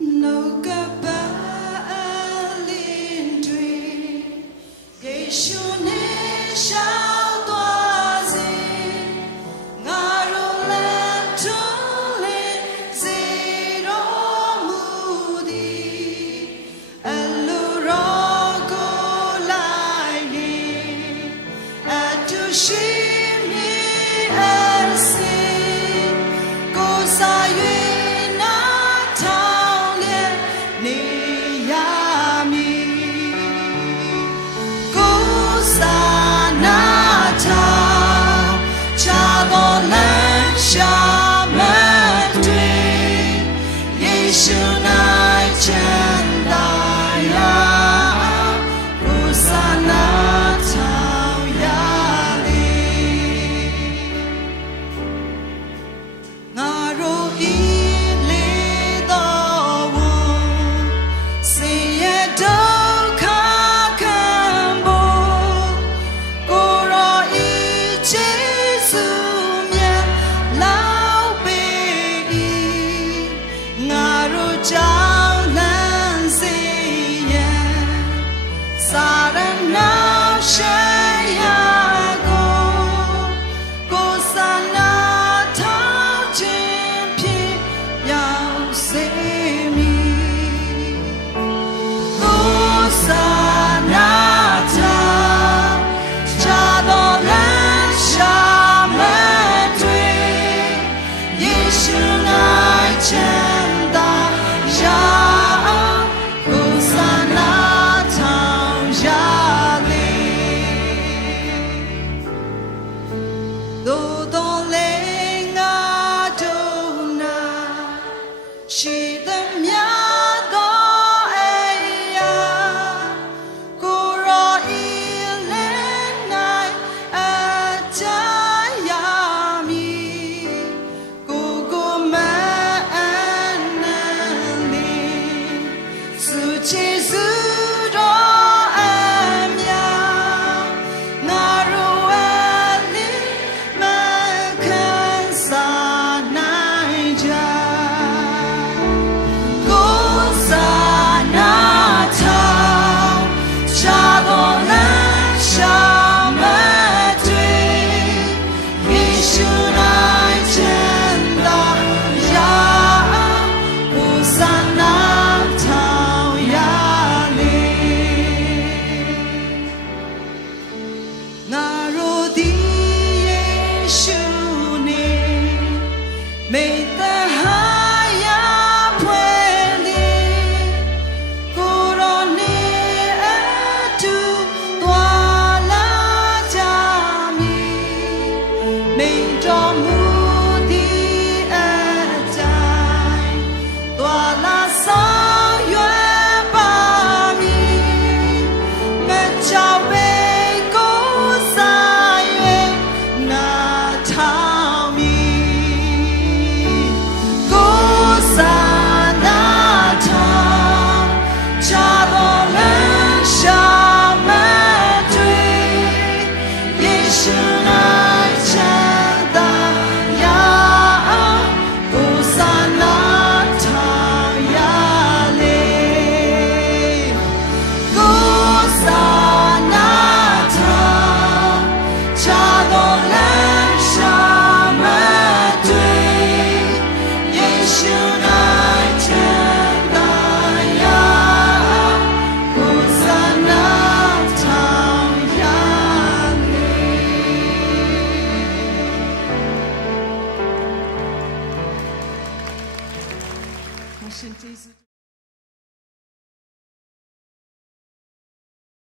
No good. Mission Teaser.